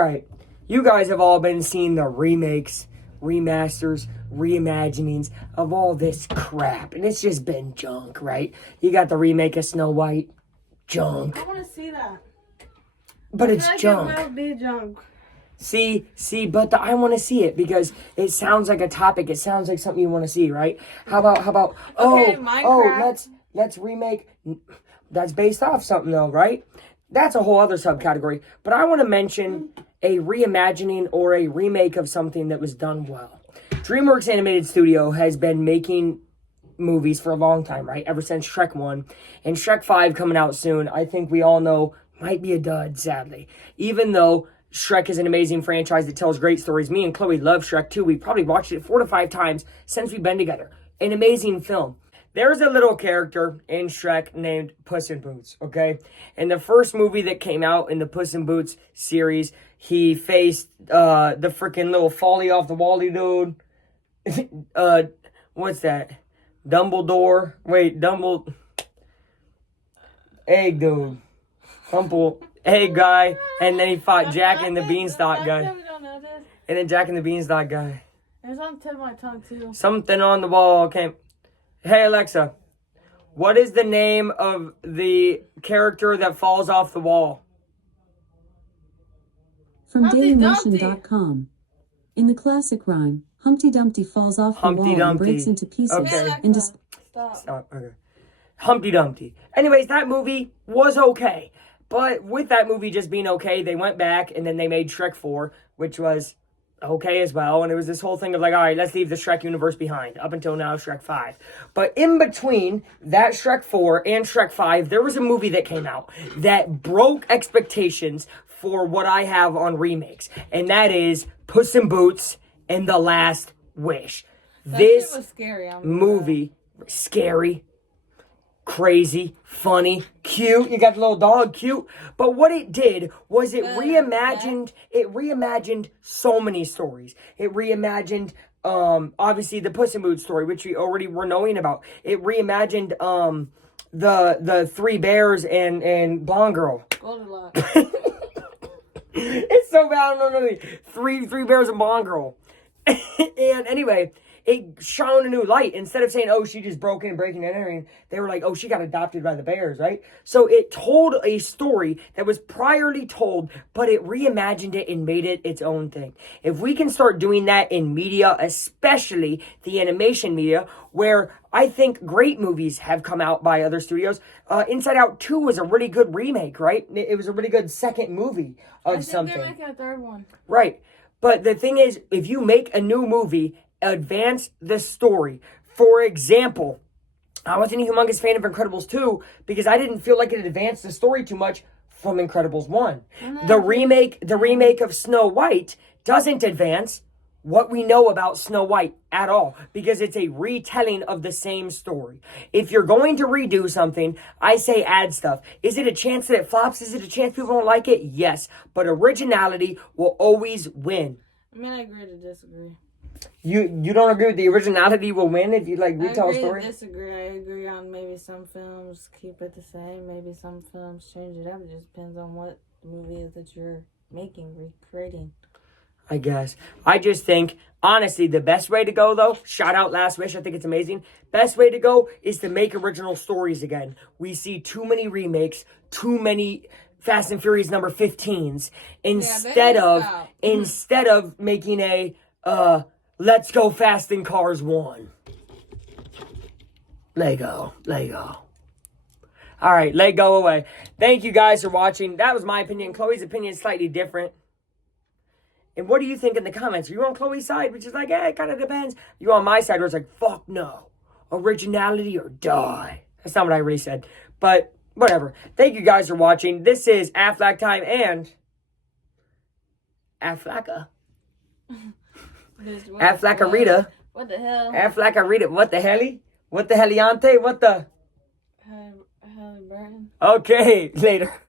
right. You guys have all been seeing the remakes, remasters, reimaginings of all this crap. And it's just been junk, right? You got the remake of Snow White. Junk. I want to see that. But it's junk. It will be junk. See, but I want to see it because it sounds like a topic. It sounds like something you want to see, right? How about, let's remake. That's based off something though, right? That's a whole other subcategory. But I want to mention a reimagining or a remake of something that was done well. DreamWorks Animated Studio has been making movies for a long time, right? Ever since Shrek 1. And Shrek 5 coming out soon, I think we all know might be a dud, sadly. Even though Shrek is an amazing franchise that tells great stories. Me and Chloe love Shrek 2. We've probably watched it 4 to 5 times since we've been together. An amazing film. There's a little character in Shrek named Puss in Boots, okay? In the first movie that came out in the Puss in Boots series, he faced the freaking little Folly off the Wally dude. What's that? Dumbledore. Wait, Egg dude. Egg guy. And then he fought Jack and the Beanstalk guy. And then Jack and the Beanstalk guy. There's on the tip of my tongue too. Something on the wall came. Hey Alexa, what is the name of the character that falls off the wall? From dailymotion.com. In the classic rhyme, Humpty Dumpty falls off the wall and breaks into pieces. Okay. Stop. Okay. Humpty Dumpty. Anyways, that movie was okay. But with that movie just being okay, they went back and then they made Shrek 4, which was okay as well. And it was this whole thing of like, all right, let's leave the Shrek universe behind. Up until now, Shrek 5. But in between that Shrek 4 and Shrek 5, there was a movie that came out that broke expectations for what I have on remakes. And that is Puss in Boots and The Last Wish. This was scary. movie, scary, crazy, funny, cute. You got the little dog, cute. But what it did was it reimagined so many stories. It reimagined obviously the Puss in Boots story, which we already were knowing about. It reimagined the three bears and blonde girl. Goldilocks. It's so bad. No. Three bears and blonde girl. And anyway, it shone a new light. Instead of saying, oh, she just broke in, breaking and entering, they were like, oh, she got adopted by the bears, right? So it told a story that was priorly told, but it reimagined it and made it its own thing. If we can start doing that in media, especially the animation media, where I think great movies have come out by other studios. Inside Out 2 was a really good remake, right? It was a really good second movie of something. They're making a third one. Right. But the thing is, if you make a new movie, advance the story. For example, I wasn't a humongous fan of Incredibles 2 because I didn't feel like it advanced the story too much from Incredibles 1. The remake of Snow White doesn't advance what we know about Snow White at all because it's a retelling of the same story. If you're going to redo something, I say add stuff. Is it a chance that it flops? Is it a chance people don't like it? Yes. But originality will always win. I mean, I agree to disagree. You don't agree with the originality will win if you like retell a story? I agree to disagree. I agree on maybe some films keep it the same. Maybe some films change it up. It just depends on what the movie is that you're making, recreating. I guess. I just think, honestly, the best way to go, though, shout out Last Wish, I think it's amazing. Best way to go is to make original stories again. We see too many remakes, too many Fast and Furious number 15s, instead of making a, Let's Go Fast in Cars 1. Lego. All right, let go away. Thank you guys for watching. That was my opinion. Chloe's opinion is slightly different. And what do you think in the comments? Are you on Chloe's side, which is like, it kind of depends? You on my side, where it's like, fuck no. Originality or die. That's not what I really said. But whatever. Thank you guys for watching. This is Aflac Time and Aflaca. Aflacarita. What the hell? Aflacarita. What the helly? What the heliante? What the? Halle Burton. Okay, later.